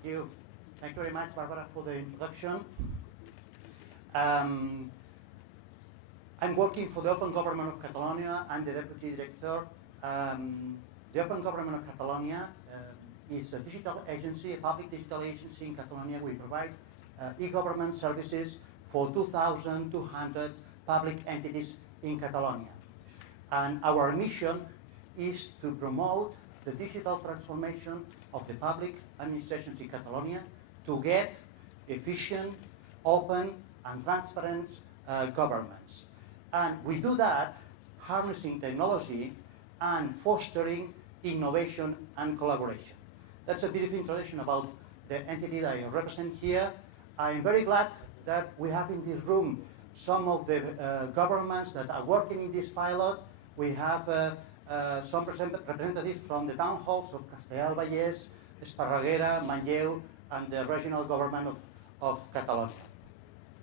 Thank you. Thank you very much, Barbara, for the introduction. I'm working for the Open Government of Catalonia. I'm the Deputy Director. The Open Government of Catalonia is a digital agency, a public digital agency in Catalonia. We provide e-government services for 2,200 public entities in Catalonia. And our mission is to promote the digital transformation of the public administrations in Catalonia to get efficient, open, and transparent governments. And we do that harnessing technology and fostering innovation and collaboration. That's a brief introduction about the entity that I represent here. I'm very glad that we have in this room some of the governments that are working in this pilot. We have some representatives from the town halls of Castellar del Vallès, Esparraguera, Manlleu, and the regional government of Catalonia.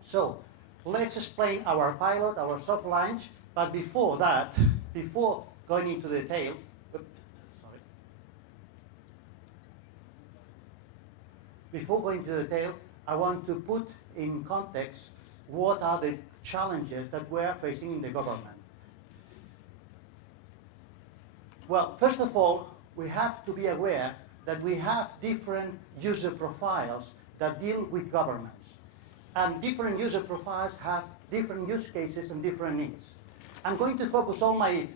So let's explain our pilot, our soft launch, but before that, before going into detail, Before going into detail, I want to put in context what are the challenges that we are facing in the government. Well, first of all, we have to be aware that we have different user profiles that deal with governments. And different user profiles have different use cases and different needs. I'm going to focus all my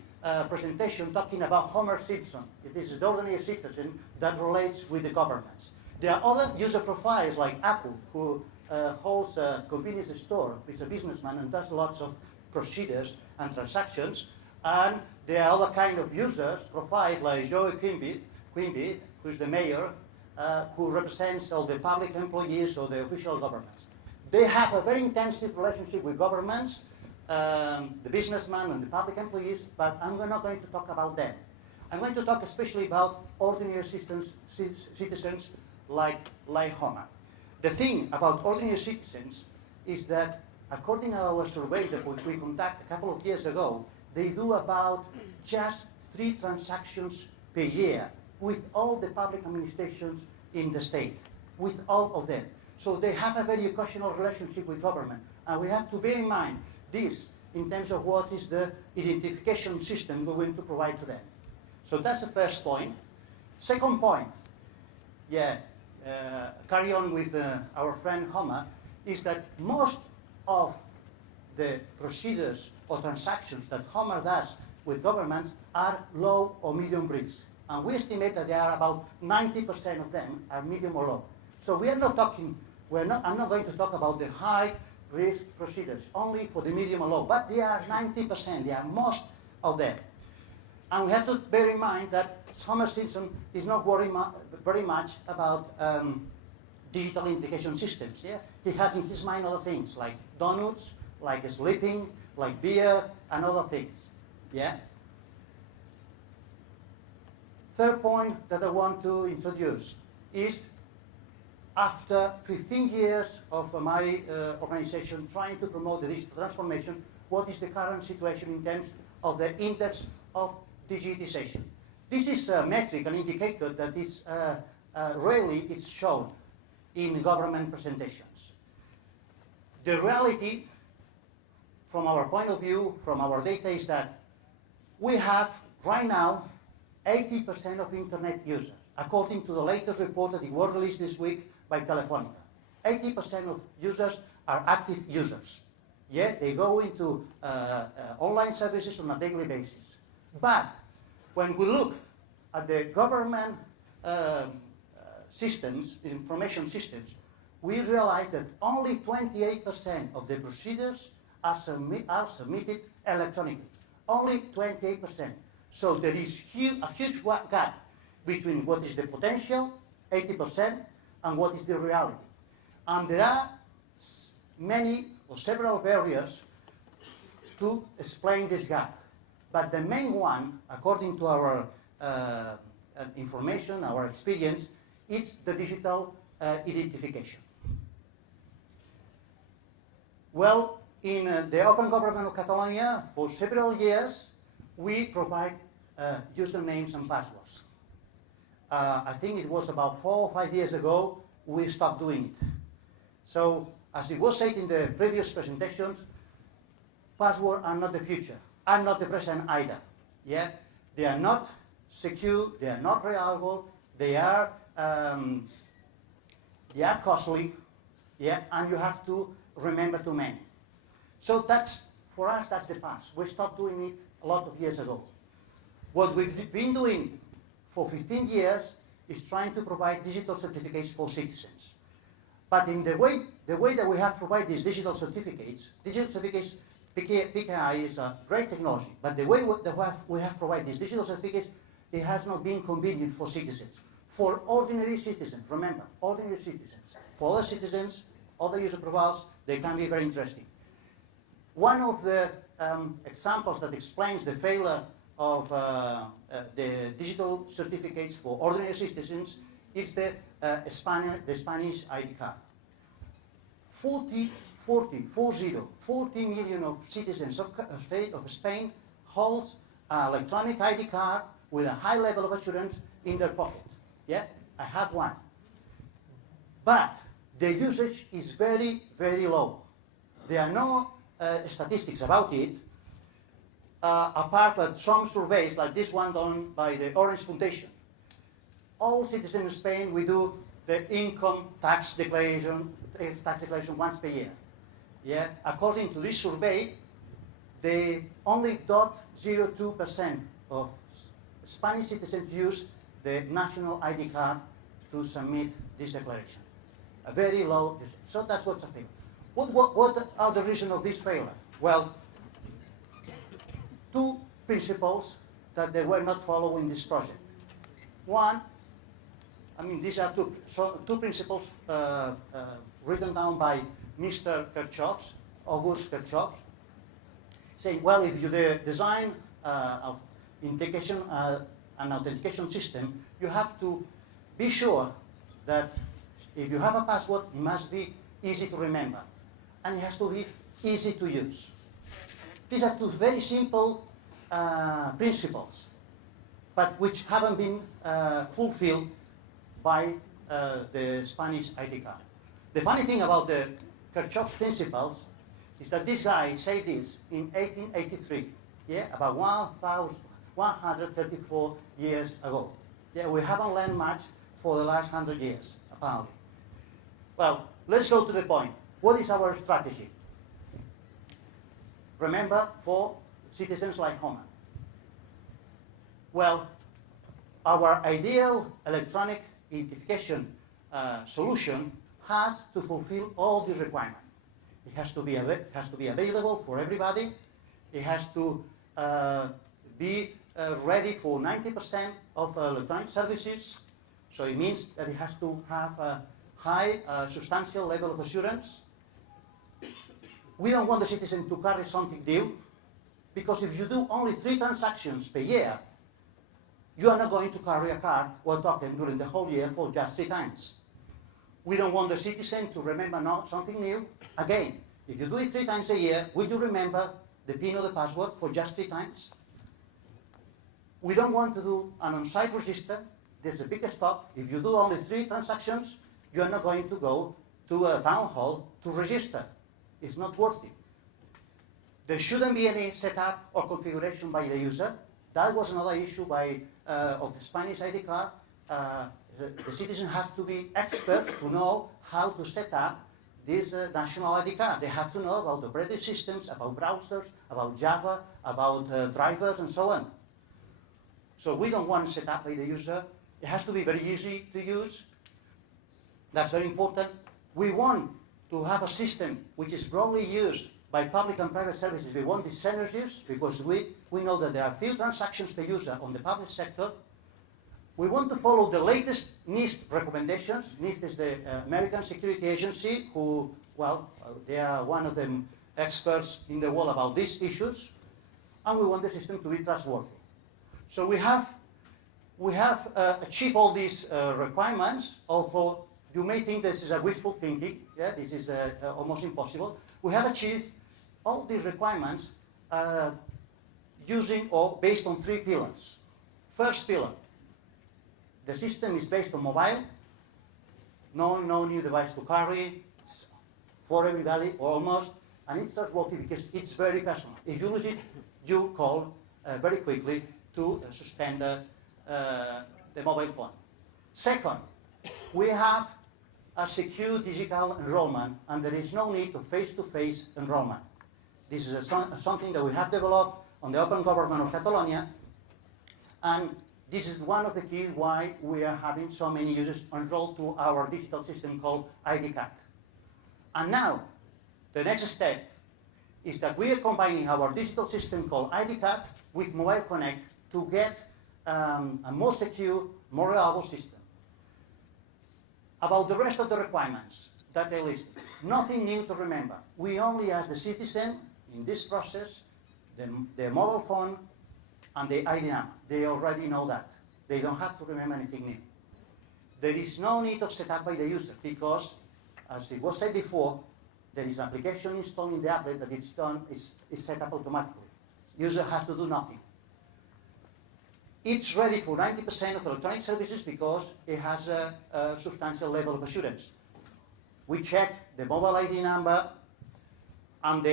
presentation talking about Homer Simpson. This is the ordinary citizen that relates with the governments. There are other user profiles like Apple, who holds a convenience store, is a businessman and does lots of procedures and transactions. And there are other kind of users profiles like Joe Quimby, who is the mayor, who represents all the public employees or the official governments. They have a very intensive relationship with governments, the businessmen and the public employees, but I'm not going to talk about them. I'm going to talk especially about ordinary citizens like Homer. The thing about ordinary citizens is that, according to our survey that we conducted a couple of years ago, they do about just 3 transactions per year with all the public administrations in the state, with all of them. So they have a very occasional relationship with government. And we have to bear in mind this in terms of what is the identification system we're going to provide to them. So that's the first point. Second point, carry on with our friend Homer, is that most of the procedures or transactions that Homer does with governments are low or medium risk. And we estimate that there are about 90% of them are medium or low. So we are not talking, I'm not going to talk about the high risk procedures, only for the medium or low, but they are 90%, they are most of them. And we have to bear in mind that Homer Simpson is not worried very much about digital identification systems. Yeah? He has in his mind other things like donuts, like sleeping, like beer, and other things. Yeah? Third point that I want to introduce is, after 15 years of my organization trying to promote the digital transformation, what is the current situation in terms of the index of digitization? This is a metric, an indicator that is rarely it's shown in government presentations. The reality, from our point of view, from our data, is that we have right now 80% of internet users, according to the latest report that was released this week by Telefonica. 80% of users are active users. Yeah, they go into online services on a daily basis. But when we look at the government systems, information systems, we realize that only 28% of the procedures are submitted electronically. Only 28%. So there is a huge gap between what is the potential, 80%, and what is the reality. And there are many or several barriers to explain this gap. But the main one, according to our information, our experience, is the digital identification. Well, in the Open Government of Catalonia, for several years, we provide usernames and passwords. I think it was about 4 or 5 years ago, we stopped doing it. So, as it was said in the previous presentations, passwords are not the future, are not the present either. Yeah? They are not secure, they are not reliable, they are costly, yeah? And you have to remember too many. So that's, for us, that's the past. We stopped doing it a lot of years ago. What we've been doing for 15 years is trying to provide digital certificates for citizens. But in the way that we have provided these digital certificates, PKI is a great technology, but the way that we have provided these digital certificates, it has not been convenient for citizens. For ordinary citizens, remember, ordinary citizens. For other citizens, other user profiles, they can be very interesting. One of the examples that explains the failure of the digital certificates for ordinary citizens is the Spanish ID card. 40 million of citizens of Spain holds an electronic ID card with a high level of assurance in their pocket. Yeah, I have one. But the usage is very, very low. There are no statistics about it, apart from some surveys like this one done by the Orange Foundation. All citizens in Spain, we do the income tax declaration once per year. Yeah? According to this survey, the only 0.02% of Spanish citizens use the national ID card to submit this declaration. A very low usage. So that's what's a failure. What are the reasons of this failure? Well, two principles that they were not following this project. One, I mean, these are two principles written down by Mr. Kirchhoff, August Kirchhoff, saying, well, if you design of integration, an authentication system, you have to be sure that if you have a password, it must be easy to remember, and it has to be easy to use. These are two very simple principles, but which haven't been fulfilled by the Spanish ID card. The funny thing about the Kirchhoff's principles is that this guy said this in 1883, yeah, about 134 years ago. Yeah, we haven't learned much for the last 100 years, apparently. Well, let's go to the point. What is our strategy? Remember, for citizens like Homer. Well, our ideal electronic identification solution has to fulfill all the requirements. It has to be available for everybody. It has to be ready for 90% of electronic services. So it means that it has to have a high, substantial level of assurance. We don't want the citizen to carry something new, because if you do only 3 transactions per year, you are not going to carry a card or token during the whole year for just 3 times. We don't want the citizen to remember something new. Again, if you do it 3 times a year, will you remember the PIN or the password for just 3 times? We don't want to do an on-site register. There's a big stop. If you do only 3 transactions, you are not going to go to a town hall to register. It's not worth it. There shouldn't be any setup or configuration by the user. That was another issue of the Spanish ID card. The citizens have to be experts to know how to set up this national ID card. They have to know about operating systems, about browsers, about Java, about drivers, and so on. So we don't want to set up by the user. It has to be very easy to use. That's very important. We want to have a system which is broadly used by public and private services. We want these synergies because we know that there are few transactions per user on the public sector. We want to follow the latest NIST recommendations. NIST is the American Security Agency, who, well, they are one of the experts in the world about these issues. And we want the system to be trustworthy. So we have achieved all these requirements, although you may think this is a wishful thinking. Yeah, this is almost impossible. We have achieved all these requirements using or based on 3 pillars. First pillar, the system is based on mobile. no new device to carry, it's for everybody, almost, and it starts working because it's very personal. If you lose it, you call very quickly to suspend the mobile phone. Second, we have a secure digital enrollment, and there is no need to face-to-face enrollment. This is something that we have developed on the Open Government of Catalonia, and this is one of the keys why we are having so many users enrolled to our digital system called ID card. And now, the next step is that we are combining our digital system called ID card with Mobile Connect to get a more secure, more reliable system. About the rest of the requirements that they listed, nothing new to remember. We only ask the citizen in this process the mobile phone and the ID number. They already know that. They don't have to remember anything new. There is no need of setup by the user because, as it was said before, there is an application installed in the applet that is set up automatically. User has to do nothing. It's ready for 90% of electronic services because it has a substantial level of assurance. We check the mobile ID number and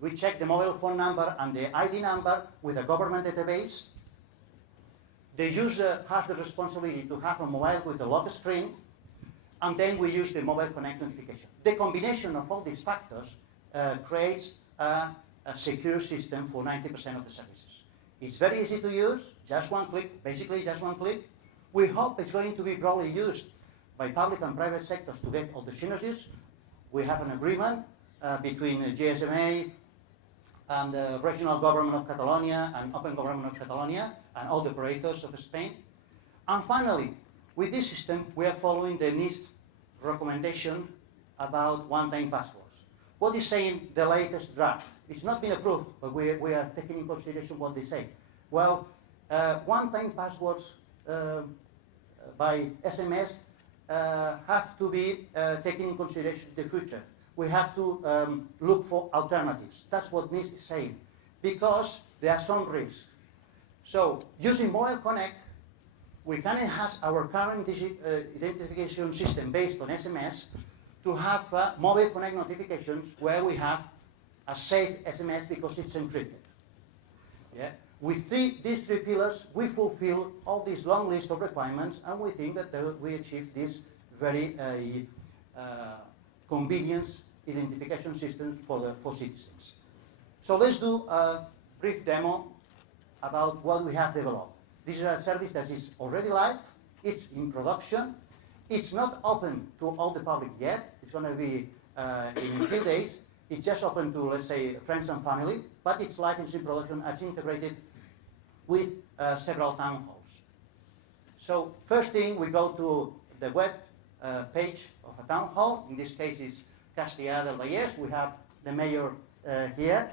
we check the mobile phone number and the ID number with a government database. The user has the responsibility to have a mobile with a lock screen, and then we use the Mobile Connect notification. The combination of all these factors creates a secure system for 90% of the services. It's very easy to use, just one click, basically just one click. We hope it's going to be broadly used by public and private sectors to get all the synergies. We have an agreement between GSMA and the regional government of Catalonia and Open Government of Catalonia and all the operators of Spain. And finally, with this system, we are following the NIST recommendation about one-time passwords. What is saying the latest draft? It's not been approved, but we are taking in consideration what they say. Well, one-time passwords by SMS have to be taken in consideration in the future. We have to look for alternatives. That's what NIST is saying, because there are some risks. So, using Mobile Connect, we can enhance our current identification system based on SMS to have Mobile Connect notifications where we have a safe SMS because it's encrypted. Yeah? With these three pillars, we fulfill all this long list of requirements, and we think that we achieve this very convenience identification system for citizens. So let's do a brief demo about what we have developed. This is a service that is already live. It's in production. It's not open to all the public yet. It's going to be in a few days. It's just open to, let's say, friends and family, but it's live, it's in production, it's integrated with several town halls. So first thing, we go to the web page of a town hall. In this case, it's Castellar del Vallès. We have the mayor here.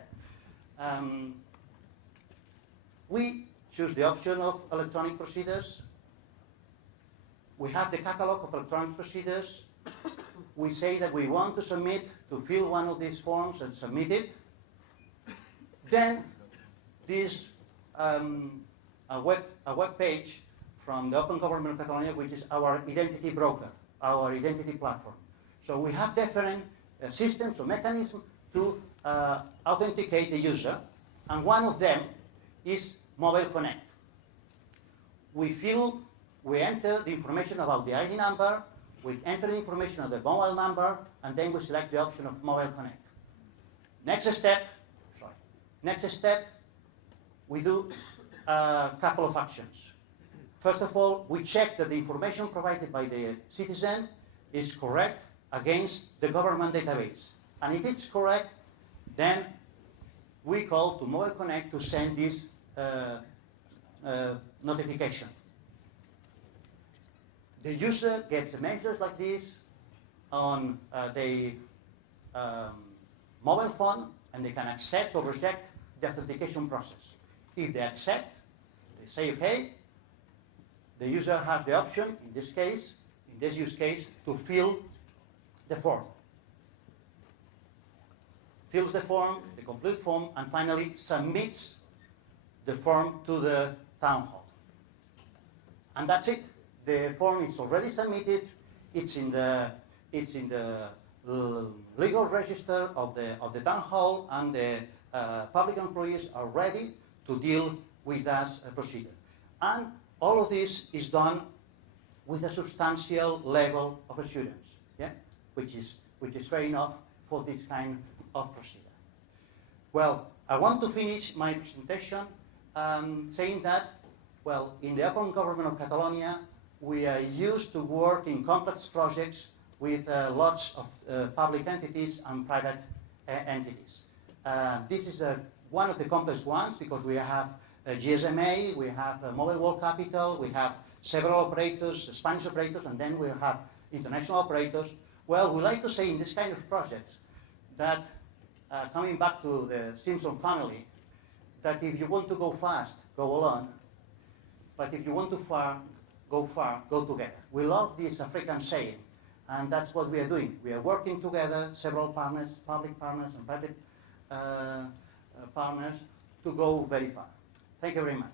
We choose the option of electronic procedures. We have the catalog of electronic procedures. We say that we want to submit, to fill one of these forms and submit it. Then this a web page from the Open Government of Catalonia, which is our identity broker, our identity platform. So we have different systems or mechanisms to authenticate the user, and one of them is Mobile Connect. We enter the information about the ID number, we enter the information of the mobile number, and then we select the option of Mobile Connect. Next step, we do a couple of actions. First of all, we check that the information provided by the citizen is correct against the government database. And if it's correct, then we call to Mobile Connect to send this notification. The user gets a message like this on the mobile phone, and they can accept or reject the authentication process. If they accept, they say OK. The user has the option, in this use case, to fill the form. Fills the form, the complete form, and finally submits the form to the town hall. And that's it. The form is already submitted. It's in the legal register of the town hall, and the public employees are ready to deal with that procedure. And all of this is done with a substantial level of assurance, yeah, which is fair enough for this kind of procedure. Well, I want to finish my presentation saying that, well, in the open government of Catalonia, we are used to work in complex projects with lots of public entities and private entities. This is one of the complex ones because we have GSMA, we have Mobile World Capital, we have several operators, Spanish operators, and then we have international operators. Well, we like to say in this kind of projects that, coming back to the Simpson family, that if you want to go fast, go alone, but if you want to go far, go together. We love this African saying, and that's what we are doing. We are working together, several partners, public partners and private partners, to go very far. Thank you very much.